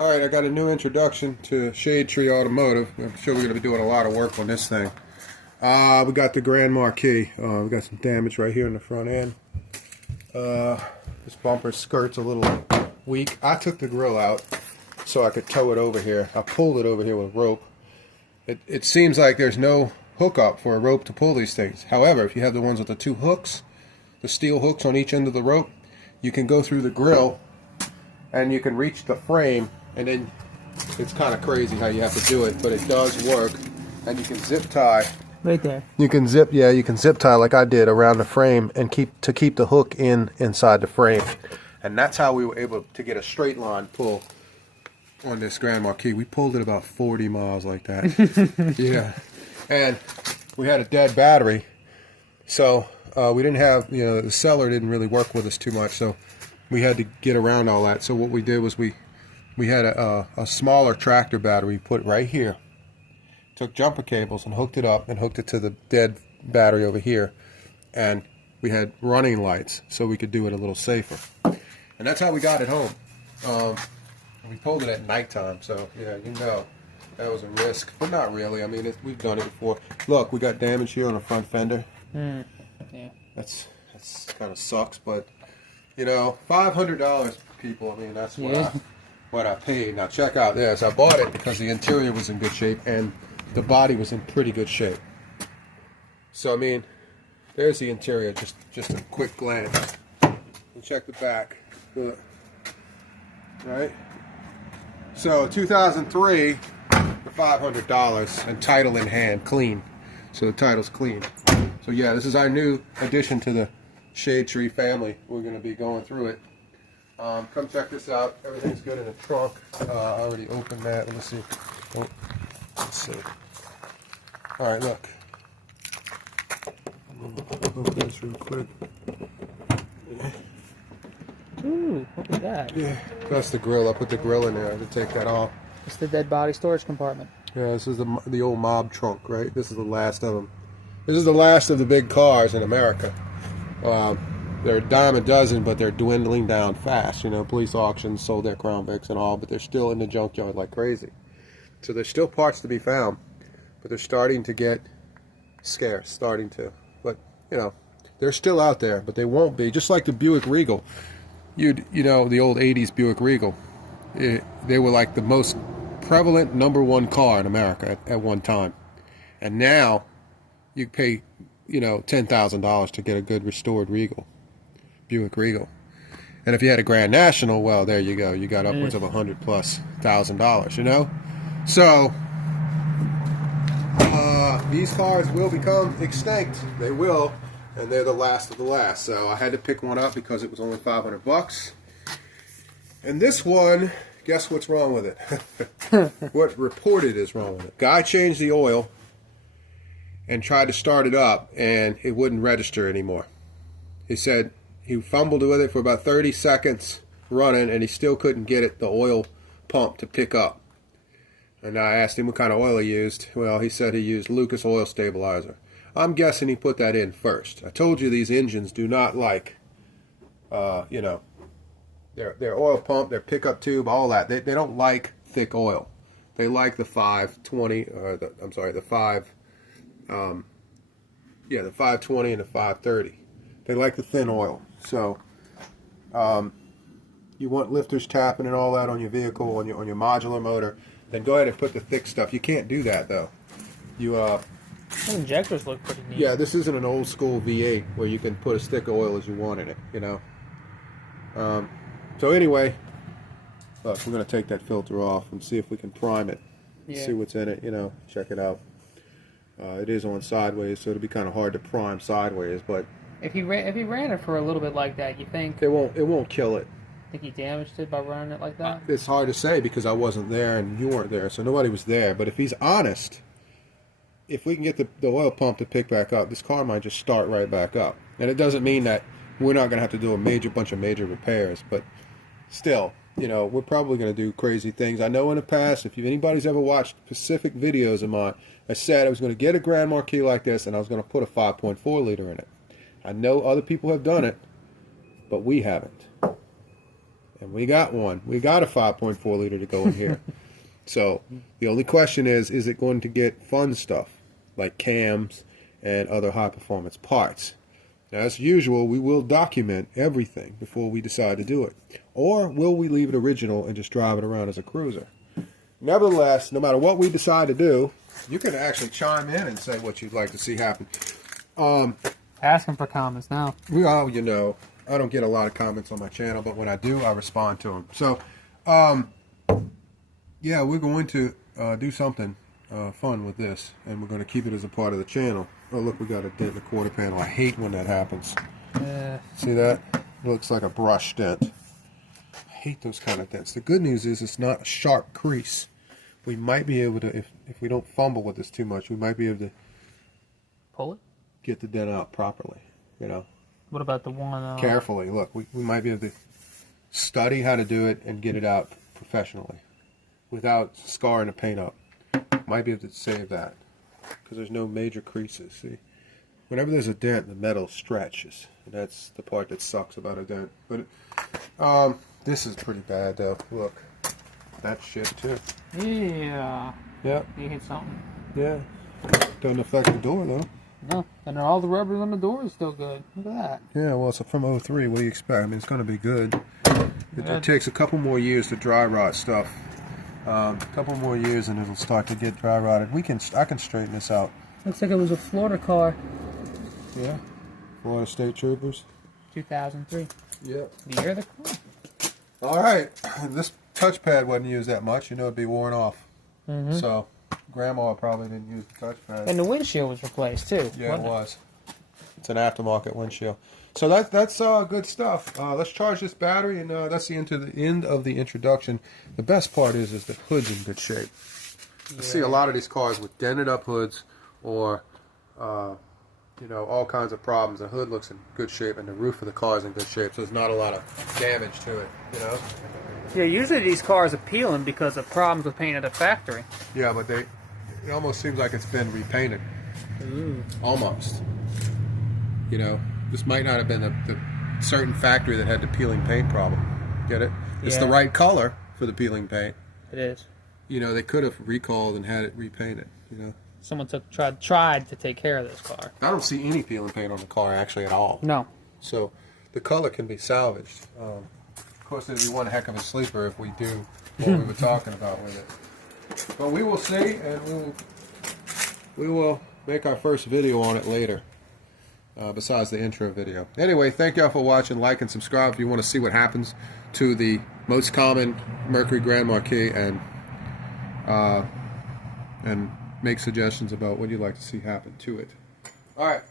Alright, I got a new introduction to Shade Tree Automotive. I'm sure we're going to be doing a lot of work on this thing. We got the Grand Marquis. We got some damage right here in the front end. This bumper skirt's a little weak. I took the grill out so I could tow it over here. I pulled it over here with a rope. It seems like there's no hookup for a rope to pull these things. However, if you have the ones with the two hooks, the steel hooks on each end of the rope, you can go through the grill and you can reach the frame. And then it's kind of crazy how you have to do it, but it does work. And you can zip tie. Right there. You can zip tie like I did around the frame and keep the hook inside the frame. And that's how we were able to get a straight line pull on this Grand Marquis. We pulled it about 40 miles like that. Yeah. And we had a dead battery, so we didn't have, the seller didn't really work with us too much, so we had to get around all that. So what we did was we had a smaller tractor battery put right here. Took jumper cables and hooked it up and hooked it to the dead battery over here. And we had running lights so we could do it a little safer. And that's how we got it home. We pulled it at nighttime, so yeah, that was a risk. But not really. I mean, we've done it before. Look, we got damage here on the front fender. Yeah. That's kind of sucks, but $500, people. I mean, that's what I paid. Now check out this. I bought it because the interior was in good shape and the body was in pretty good shape. So I mean, there's the interior. Just a quick glance. And check the back. Look. Right. So 2003 for $500 and title in hand, clean. So the title's clean. So yeah, this is our new addition to the Shade Tree family. We're going to be going through it. Come check this out. Everything's good in the trunk. I already opened that. Let me see. Oh, let's see. All right, look. Open this real quick. Ooh, look at that. Yeah, that's the grill. I put the grill in there. I had to take that off. It's the dead body storage compartment. Yeah, this is the old mob trunk, right? This is the last of them. This is the last of the big cars in America. They're a dime a dozen, but they're dwindling down fast. Police auctions sold their Crown Vics and all, but they're still in the junkyard like crazy. So there's still parts to be found, but they're starting to get scarce, But, they're still out there, but they won't be. Just like the Buick Regal. The old 80s Buick Regal. They were like the most prevalent #1 car in America at one time. And now you pay, $10,000 to get a good restored Buick Regal. And if you had a Grand National, well, there you go. You got upwards of $100,000+, So these cars will become extinct. They will, and they're the last of the last. So I had to pick one up because it was only $500. And this one, guess what's wrong with it? What reported is wrong with it? Guy changed the oil and tried to start it up, and it wouldn't register anymore. He said he fumbled with it for about 30 seconds running, and he still couldn't get the oil pump to pick up. And I asked him what kind of oil he used. Well, he said he used Lucas Oil Stabilizer. I'm guessing he put that in first. I told you these engines do not like, their oil pump, their pickup tube, all that. They don't like thick oil. They like the 520, the 520 and the 530. They like the thin oil. So you want lifters tapping and all that on your vehicle, on your modular motor, then go ahead and put the thick stuff. You can't do that though. The injectors look pretty neat. Yeah, this isn't an old school V8 where you can put as thick oil as you want in it, So anyway, look, we're going to take that filter off and see if we can prime it. Yeah. See what's in it, check it out. It is on sideways, so it'll be kind of hard to prime sideways, but if he ran it for a little bit like that, you think it won't kill it. Think he damaged it by running it like that? It's hard to say because I wasn't there and you weren't there, so nobody was there. But if he's honest, if we can get the oil pump to pick back up, this car might just start right back up. And it doesn't mean that we're not going to have to do a bunch of major repairs, but still, we're probably going to do crazy things. I know in the past, if anybody's ever watched specific videos of mine, I said I was going to get a Grand Marquis like this and I was going to put a 5.4 liter in it. I know other people have done it, but we haven't. And we got one. We got a 5.4 liter to go in here. So the only question is it going to get fun stuff like cams and other high performance parts? Now, as usual, we will document everything before we decide to do it. Or will we leave it original and just drive it around as a cruiser? Nevertheless, no matter what we decide to do, you can actually chime in and say what you'd like to see happen. Asking for comments now. Well, you know, I don't get a lot of comments on my channel, but when I do, I respond to them. So, yeah, we're going to do something fun with this, and we're going to keep it as a part of the channel. Oh, look, we got a dent in the quarter panel. I hate when that happens. See that? It looks like a brush dent. I hate those kind of dents. The good news is it's not a sharp crease. We might be able to, if we don't fumble with this too much, we might be able to pull it, get the dent out properly, you know. What about the one? Carefully. Look, we might be able to study how to do it and get it out professionally without scarring the paint up. Might be able to save that because there's no major creases. See, whenever there's a dent, the metal stretches, and that's the part that sucks about a dent. But this is pretty bad though. Look, that's shit too. Yeah. Yep. You hit something. Yeah. Doesn't affect the door though. No, and then all the rubber on the door is still good. Look at that. Yeah, well, it's from 03. What do you expect? I mean, it's going to be good. It takes a couple more years to dry rot stuff. A couple more years and it'll start to get dry rotted. I can straighten this out. Looks like it was a Florida car. Yeah? Florida State Troopers? 2003. Yep. The year of the car. All right. This touchpad wasn't used that much. You know, it'd be worn off. Mm-hmm. So, Grandma probably didn't use the touchpad. And the windshield was replaced, too. Yeah, it was. It's an aftermarket windshield. So that's good stuff. Let's charge this battery, and that's the end of the introduction. The best part is the hood's in good shape. Yeah. I see a lot of these cars with dented up hoods, or you know, all kinds of problems. The hood looks in good shape, and the roof of the car is in good shape. So there's not a lot of damage to it. You know. Yeah, usually these cars are peeling because of problems with paint at the factory. Yeah, but it almost seems like it's been repainted. Ooh. Almost. You know. This might not have been the certain factory that had the peeling paint problem. Get it? It's the right color for the peeling paint. It is. You know, they could have recalled and had it repainted. You know, someone tried to take care of this car. I don't see any peeling paint on the car actually at all. No. So the color can be salvaged. Of course, it'd be one heck of a sleeper if we do what we were talking about with it. But we will see, and we will make our first video on it later. Besides the intro video. Anyway, thank y'all for watching. Like and subscribe if you want to see what happens to the most common Mercury Grand Marquis, and make suggestions about what you'd like to see happen to it. All right.